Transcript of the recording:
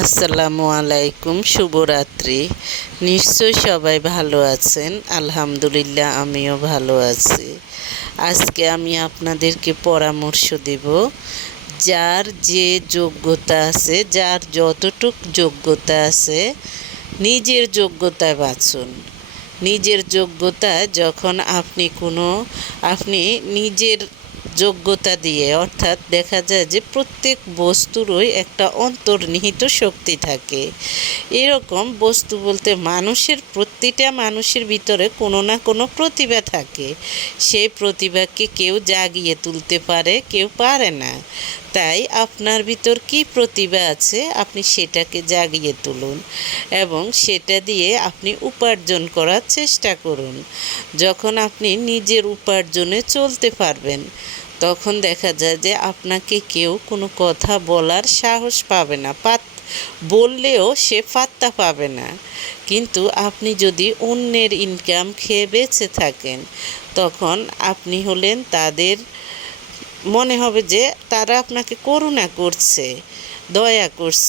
আসসালামু আলাইকুম, শুভরাত্রি। নিশ্চয় সবাই ভালো আছেন। আলহামদুলিল্লাহ, আমিও ভালো আছি। আজকে আমি আপনাদেরকে পরামর্শ দেব যার যে যোগ্যতা আছে, যার যতটুক যোগ্যতা আছে, নিজের যোগ্যতায় বাঁচুন। নিজের যোগ্যতা যখন আপনি কোনো, আপনি নিজের যোগ্যতা দিয়ে, অর্থাৎ দেখা যায় যে প্রত্যেক বস্তুরই একটা অন্তর্নিহিত শক্তি থাকে। এরকম বস্তু বলতে মানুষের প্রতিটা মানুষের ভিতরে কোনো না কোনো প্রতিভা থাকে। সেই প্রতিভাকে কেউ জাগিয়ে তুলতে পারে, কেউ পারে না। তাই আপনার ভিতর কি প্রতিভা আছে, আপনি সেটাকে জাগিয়ে তুলুন এবং সেটা দিয়ে আপনি উপার্জন করার চেষ্টা করুন। যখন আপনি নিজের উপার্জনে চলতে পারবেন তখন দেখা যায় যে আপনাকে কেউ কোনো কথা বলার সাহস পাবে না, পাত, বললেও সে পাত্তা পাবে না। কিন্তু আপনি যদি অন্যের ইনকাম খেয়ে বেঁচে থাকেন, তখন আপনি হলেন তাদের, মনে হবে যে তারা আপনাকে করুণা করছে, দয়া করছে।